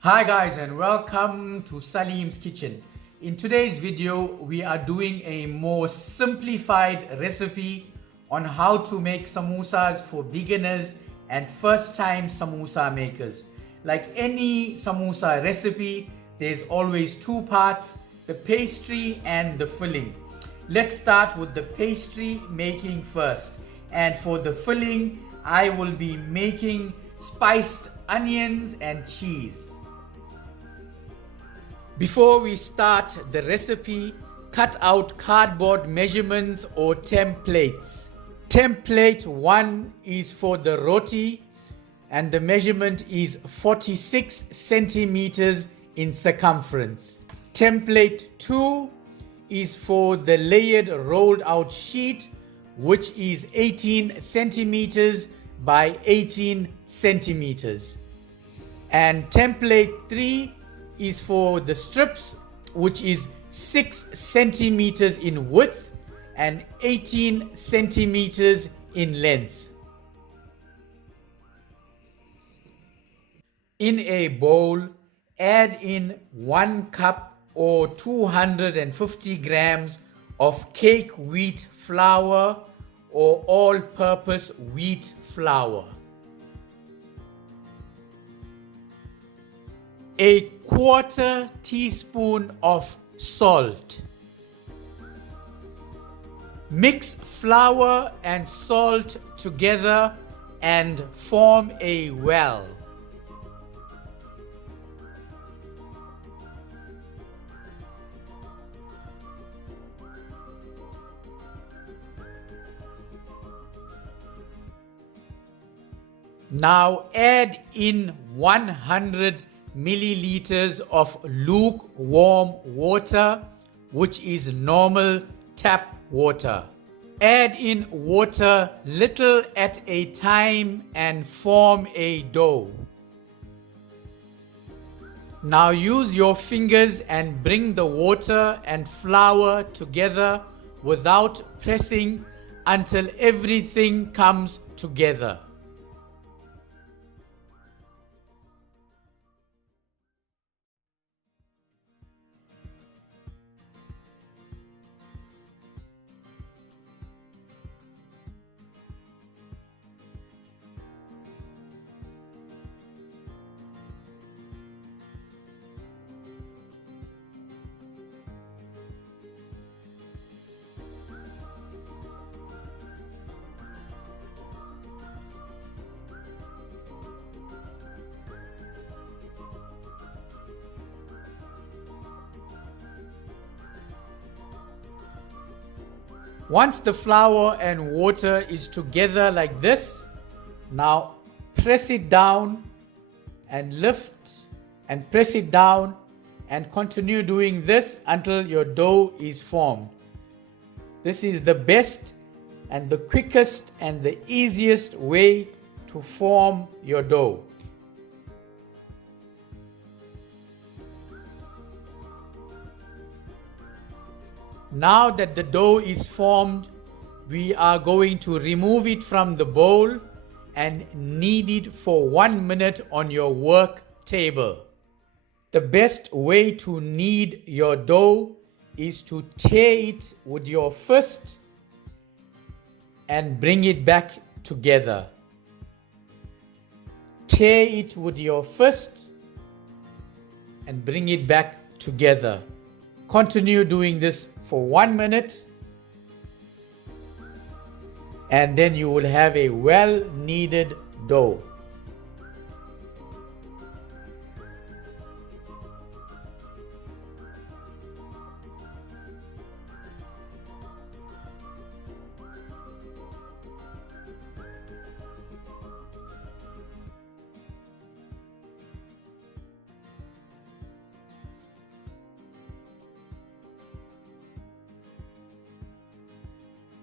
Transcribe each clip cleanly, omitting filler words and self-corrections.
Hi guys, and welcome to Saleem's Kitchen. In today's video we are doing a more simplified recipe on how to make samosas for beginners and first time samosa makers. Like any samosa recipe, there's always two parts, the pastry and the filling. Let's start with the pastry making first, and for the filling I will be making spiced onions and cheese. Before we start the recipe, cut out cardboard measurements or templates. Template 1 is for the roti and the measurement is 46 centimeters in circumference. Template 2 is for the layered rolled out sheet, which is 18 centimeters by 18 centimeters. And template 3 is for the strips, which is 6 centimeters in width and 18 centimeters in length. In a bowl, add in 1 cup or 250 grams of cake wheat flour or all-purpose wheat flour, a 1/4 teaspoon of salt. Mix flour and salt together and form a well. Now add in 100 milliliters of lukewarm water, which is normal tap water. Add in water little at a time and form a dough. Now use your fingers and bring the water and flour together without pressing until everything comes together. Once the flour and water is together like this, now press it down and lift and press it down and continue doing this until your dough is formed. This is the best and the quickest and the easiest way to form your dough. Now that the dough is formed, we are going to remove it from the bowl and knead it for 1 minute on your work table. The best way to knead your dough is to tear it with your fist and bring it back together. Tear it with your fist and bring it back together. Continue doing this for 1 minute and then you will have a well kneaded dough.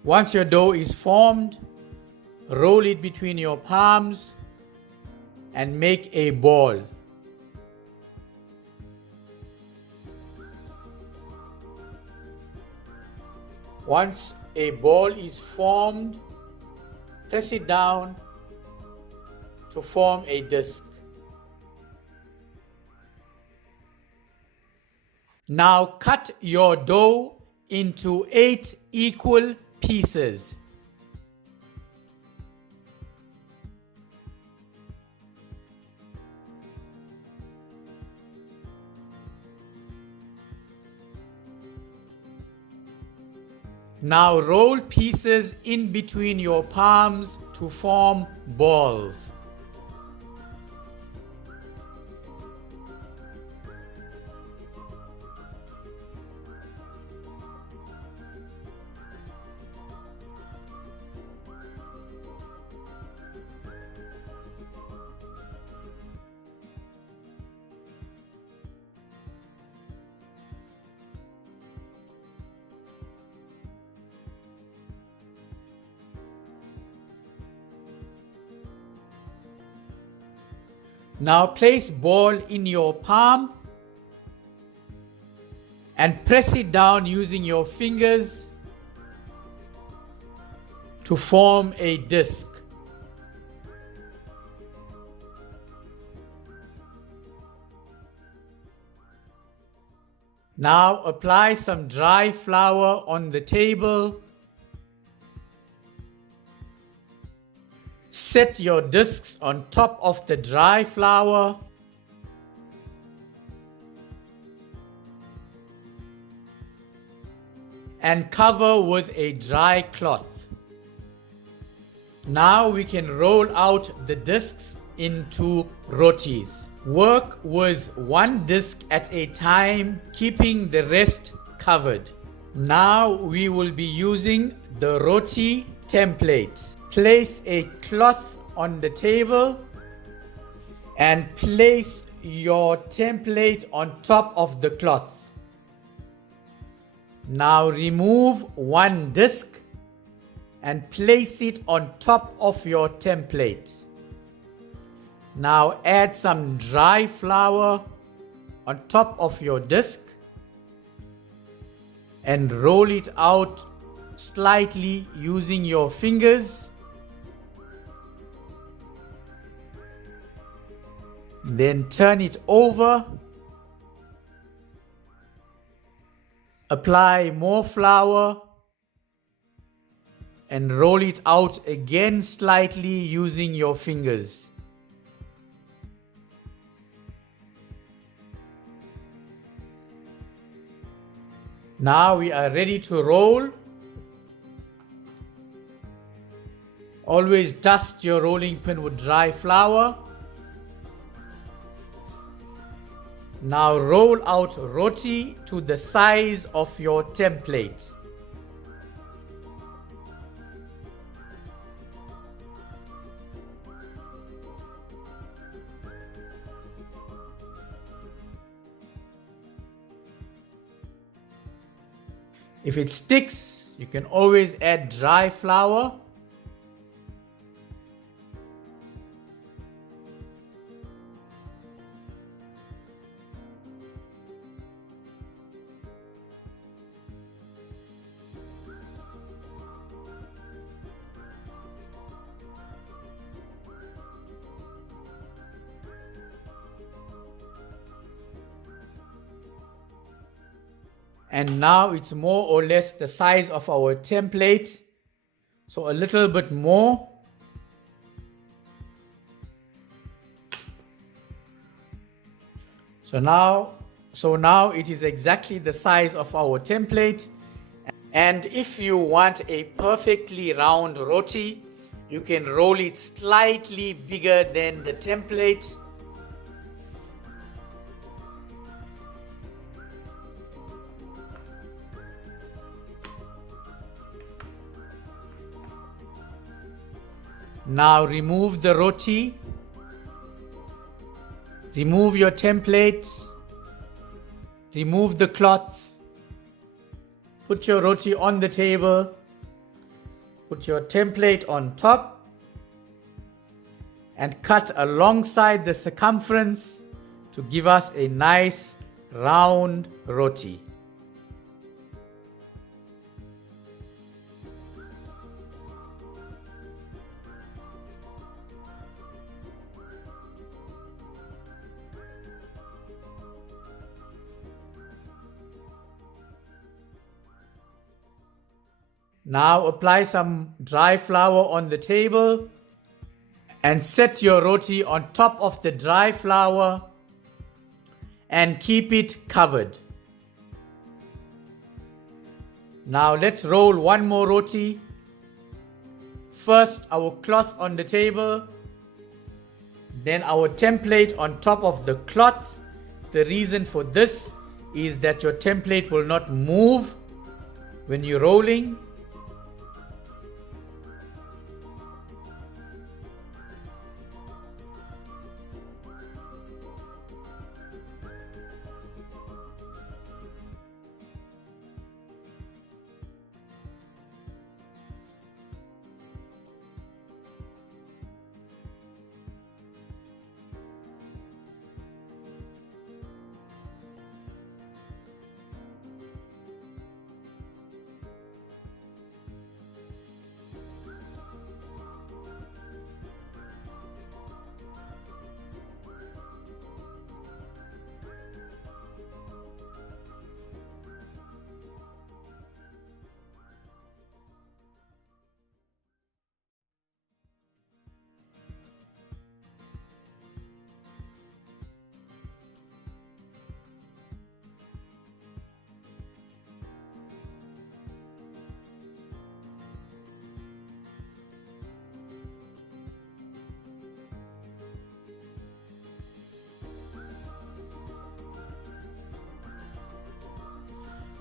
Once your dough is formed, roll it between your palms and make a ball. Once a ball is formed, press it down to form a disc. Now cut your dough into 8 equal pieces. Now roll pieces in between your palms to form balls. Now place ball in your palm and press it down using your fingers to form a disc. Now apply some dry flour on the table. Set your discs on top of the dry flour. And cover with a dry cloth. Now we can roll out the discs into rotis. Work with one disc at a time, keeping the rest covered. Now we will be using the roti template. Place a cloth on the table and place your template on top of the cloth. Now remove one disc and place it on top of your template. Now add some dry flour on top of your disc and roll it out slightly using your fingers. Then turn it over. Apply more flour and roll it out again slightly using your fingers. Now we are ready to roll. Always dust your rolling pin with dry flour. Now roll out roti to the size of your template. If it sticks, you can always add dry flour. And now it's more or less the size of our template, so a little bit more. So now it is exactly the size of our template. And if you want a perfectly round roti, you can roll it slightly bigger than the template. Now remove the roti, remove your template, remove the cloth, put your roti on the table, put your template on top and cut alongside the circumference to give us a nice round roti. Now apply some dry flour on the table and set your roti on top of the dry flour and keep it covered. Now let's roll one more roti. First our cloth on the table, then our template on top of the cloth. The reason for this is that your template will not move when you're rolling.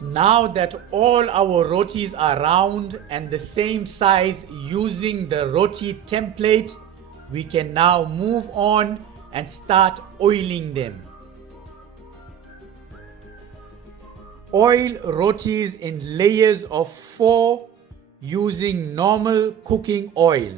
Now that all our rotis are round and the same size using the roti template, we can now move on and start oiling them. Oil rotis in layers of 4 using normal cooking oil.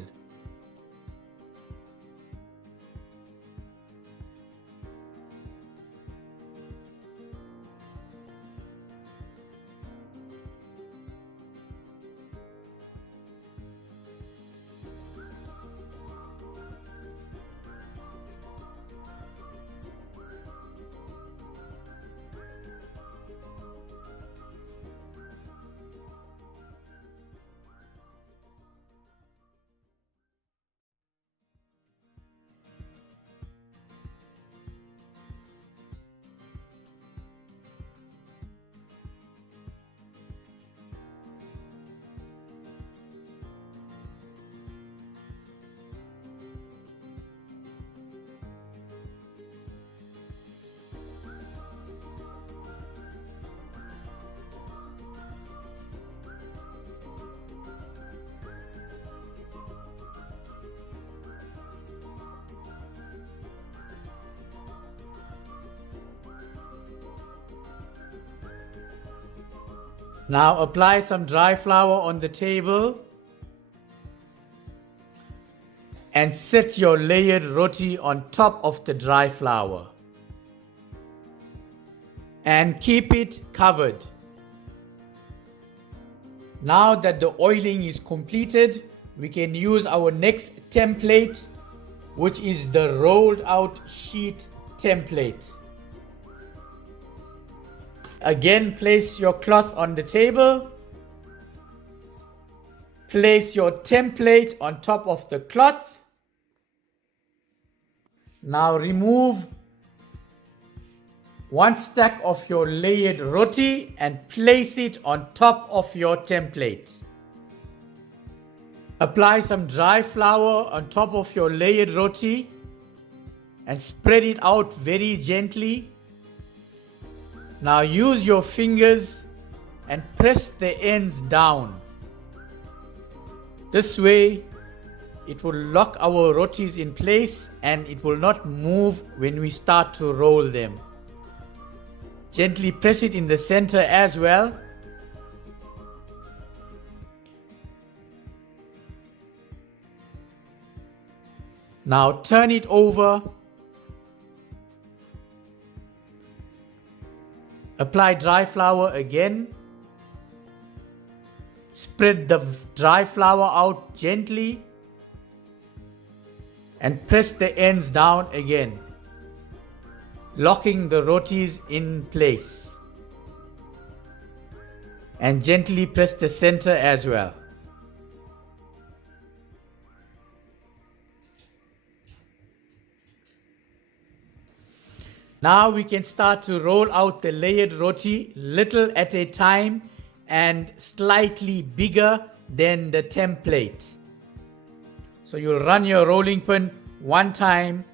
Now apply some dry flour on the table and set your layered roti on top of the dry flour and keep it covered. Now that the oiling is completed, we can use our next template, which is the rolled out sheet template. Again, place your cloth on the table. Place your template on top of the cloth. Now remove one stack of your layered roti and place it on top of your template. Apply some dry flour on top of your layered roti and spread it out very gently. Now use your fingers and press the ends down. This way it will lock our rotis in place and it will not move when we start to roll them. Gently press it in the center as well. Now turn it over. Apply dry flour again. Spread the dry flour out gently and press the ends down again, locking the rotis in place. and gently press the center as well. Now we can start to roll out the layered roti little at a time and slightly bigger than the template. So you'll run your rolling pin 1 time,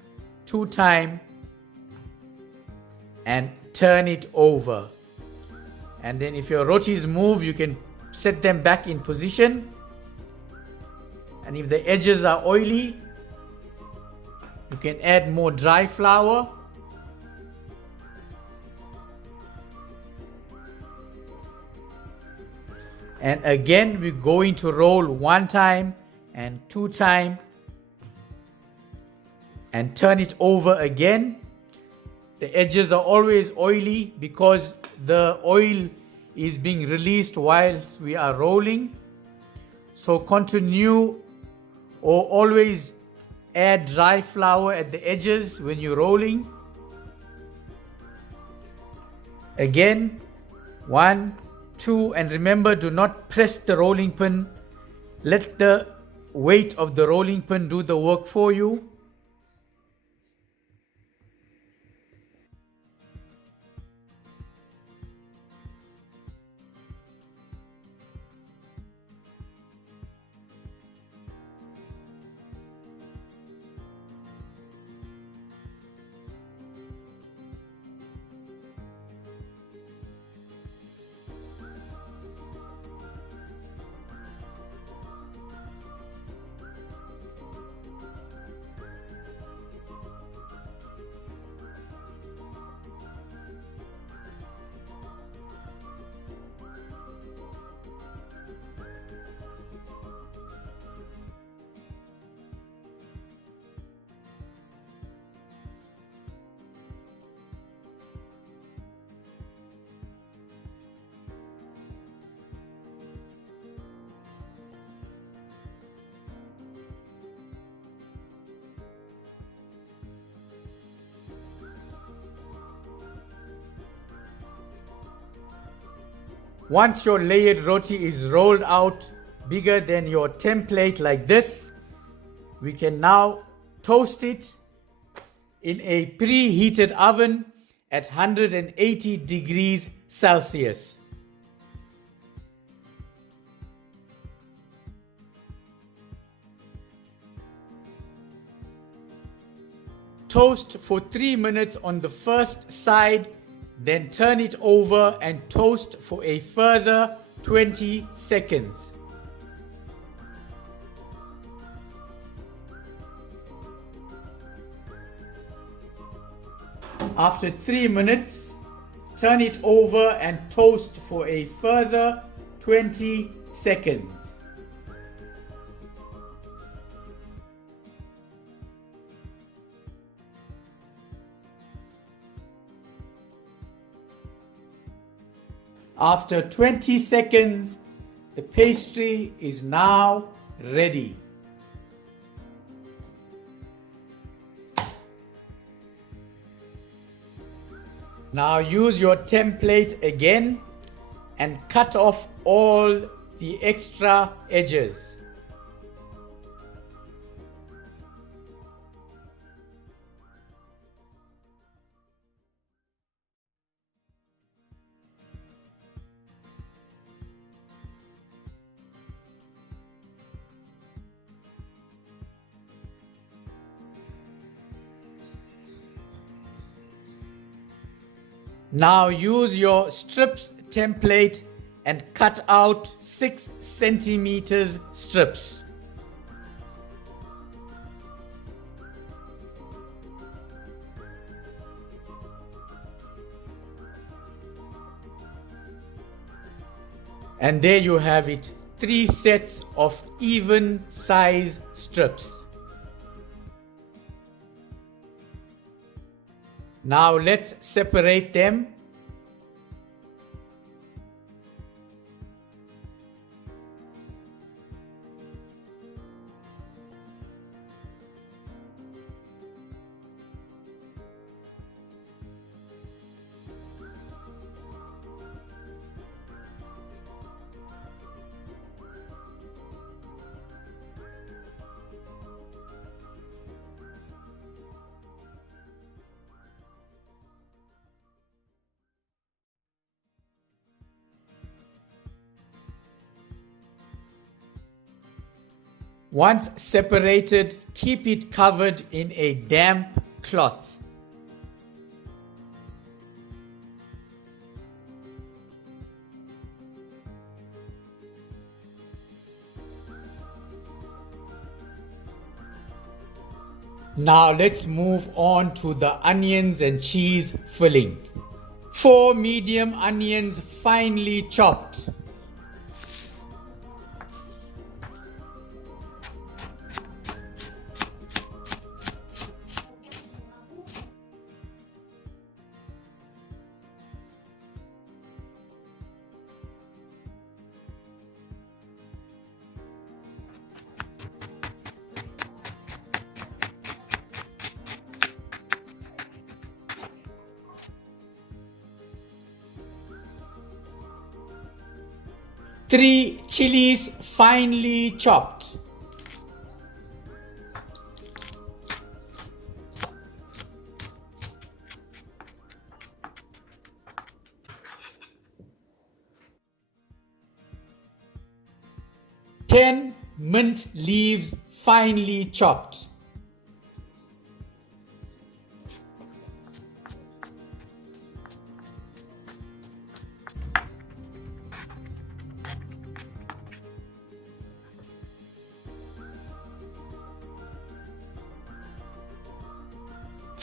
2 time, and turn it over. And then if your rotis move, you can set them back in position. And if the edges are oily, you can add more dry flour. And again, we're going to roll 1 time and 2 time and turn it over again. The edges are always oily because the oil is being released whilst we are rolling. So continue or always add dry flour at the edges when you're rolling. Again, 1, 2, and remember, do not press the rolling pin. Let the weight of the rolling pin do the work for you. Once your layered roti is rolled out bigger than your template like this, we can now toast it in a preheated oven at 180 degrees Celsius. Toast for 3 minutes on the first side, then turn it over and toast for a further 20 seconds. After 3 minutes, turn it over and toast for a further 20 seconds. After 20 seconds, the pastry is now ready. Now use your template again and cut off all the extra edges. Now use your strips template and cut out 6 centimeters strips. And there you have it, 3 sets of even size strips. Now let's separate them. Once separated, keep it covered in a damp cloth. Now let's move on to the onions and cheese filling. 4 medium onions finely chopped. Three chilies finely chopped. Ten mint leaves finely chopped.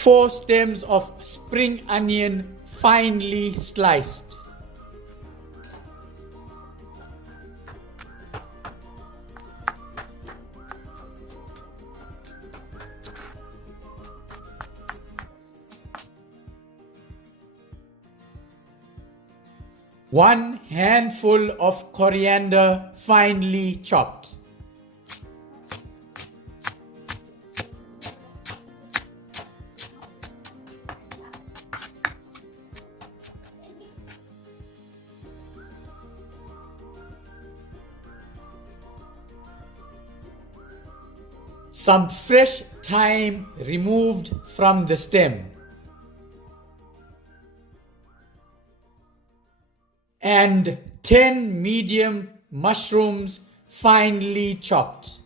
Four stems of spring onion finely sliced. One handful of coriander finely chopped. Some fresh thyme removed from the stem. And 10 medium mushrooms finely chopped.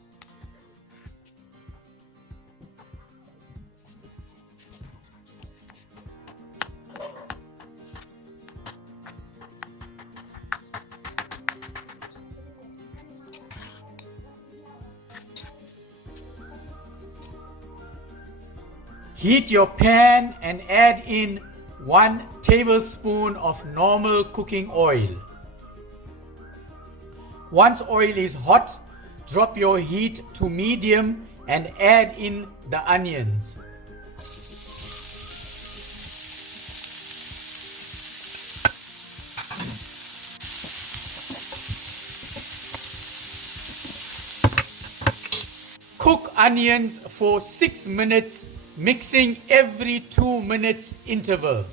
Heat your pan and add in 1 tablespoon of normal cooking oil. Once oil is hot, drop your heat to medium and add in the onions. Cook onions for 6 minutes, mixing every 2 minutes interval.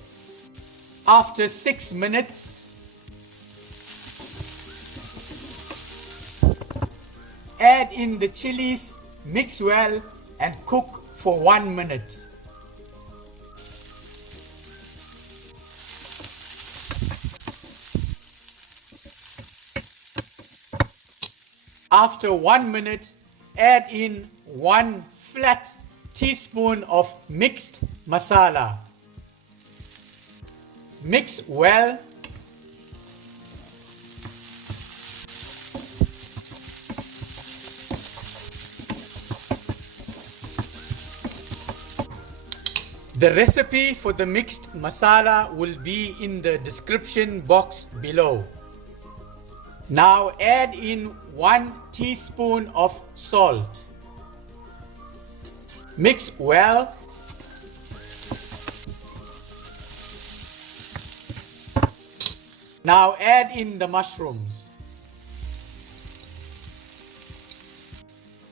After 6 minutes, add in the chilies, mix well and cook for 1 minute. After 1 minute, add in 1 flat teaspoon of mixed masala. Mix well. The recipe for the mixed masala will be in the description box below. Now add in 1 teaspoon of salt. Mix well. Now add in the mushrooms.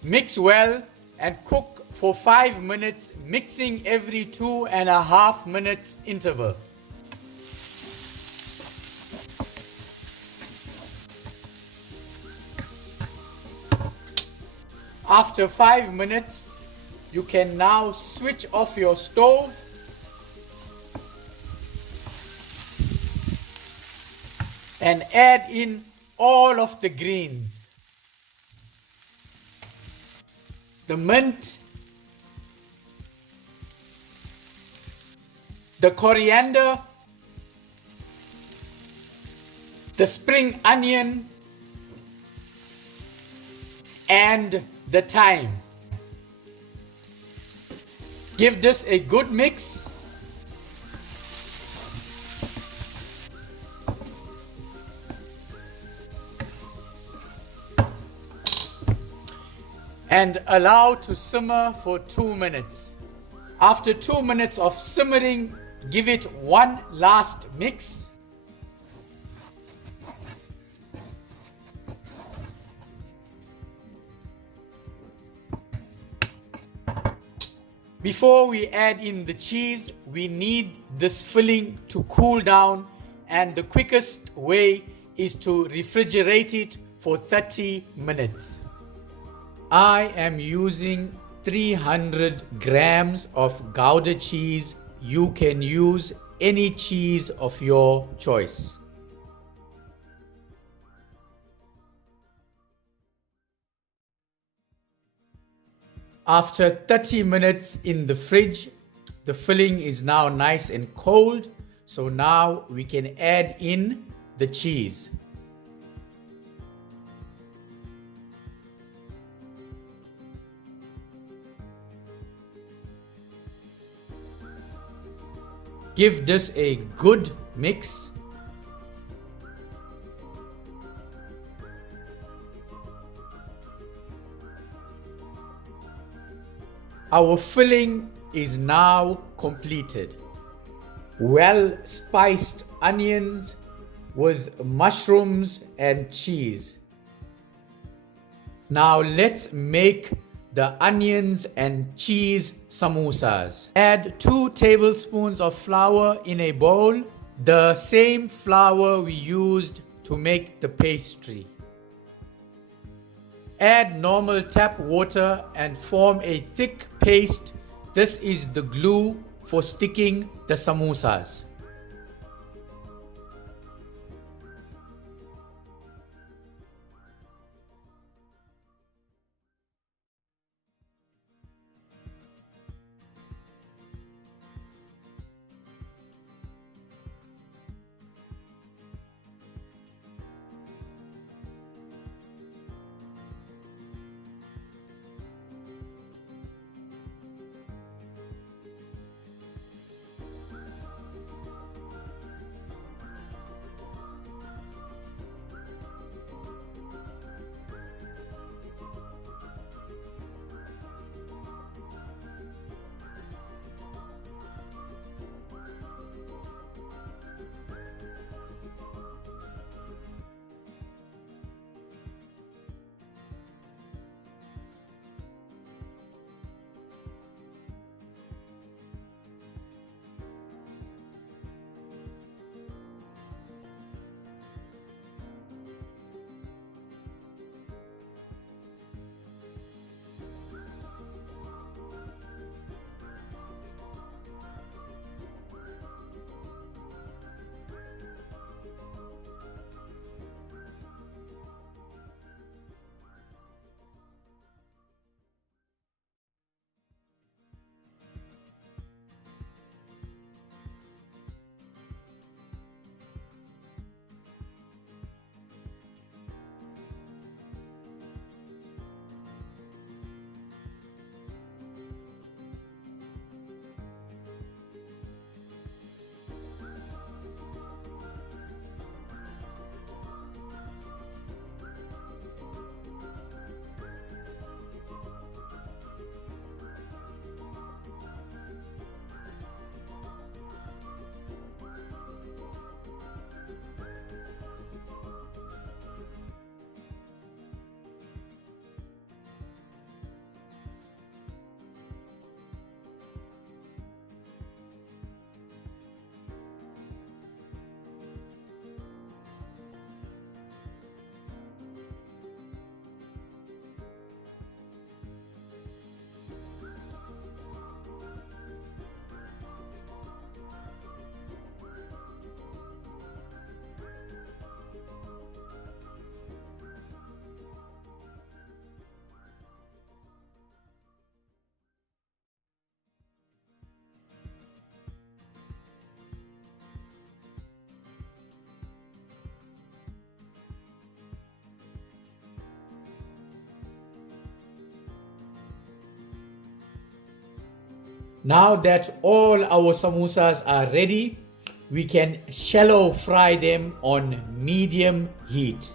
Mix well and cook for 5 minutes, mixing every 2.5 minutes interval. After 5 minutes, you can now switch off your stove and add in all of the greens. the mint, the coriander, the spring onion, and the thyme. Give this a good mix. And allow to simmer for 2 minutes. After 2 minutes of simmering, give it one last mix. Before we add in the cheese, we need this filling to cool down, and the quickest way is to refrigerate it for 30 minutes. I am using 300 grams of Gouda cheese. You can use any cheese of your choice. After 30 minutes in the fridge, the filling is now nice and cold. So now we can add in the cheese. Give this a good mix. Our filling is now completed. Well spiced onions with mushrooms and cheese. Now let's make the onions and cheese samosas. Add 2 tablespoons of flour in a bowl, the same flour we used to make the pastry. Add normal tap water and form a thick paste. This is the glue for sticking the samosas. Now that all our samosas are ready, we can shallow fry them on medium heat.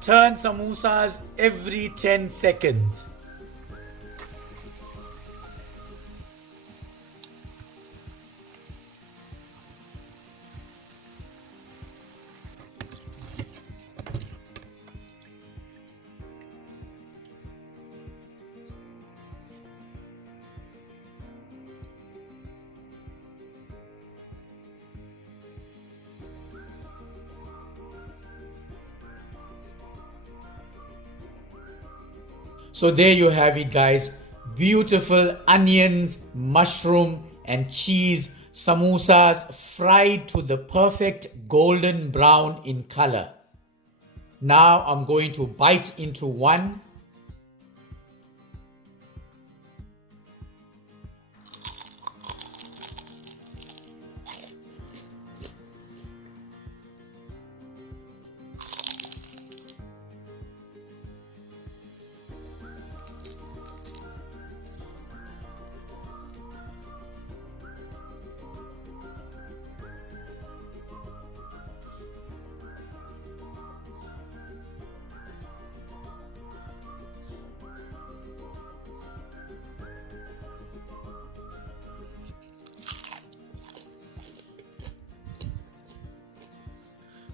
Turn samosas every 10 seconds. So there you have it, guys. Beautiful onions, mushroom and cheese samosas fried to the perfect golden brown in color. Now I'm going to bite into one.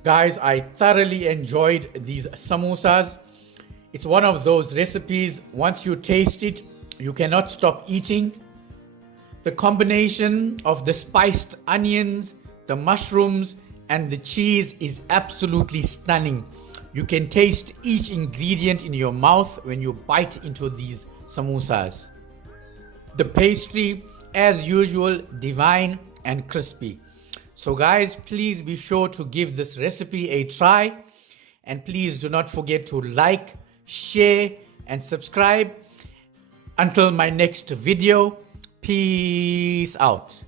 Guys, I thoroughly enjoyed these samosas. It's one of those recipes, once you taste it, you cannot stop eating. The combination of the spiced onions, the mushrooms, and the cheese is absolutely stunning. You can taste each ingredient in your mouth when you bite into these samosas. The pastry, as usual, divine and crispy. So guys, please be sure to give this recipe a try, and please do not forget to like, share and subscribe. Until my next video, peace out.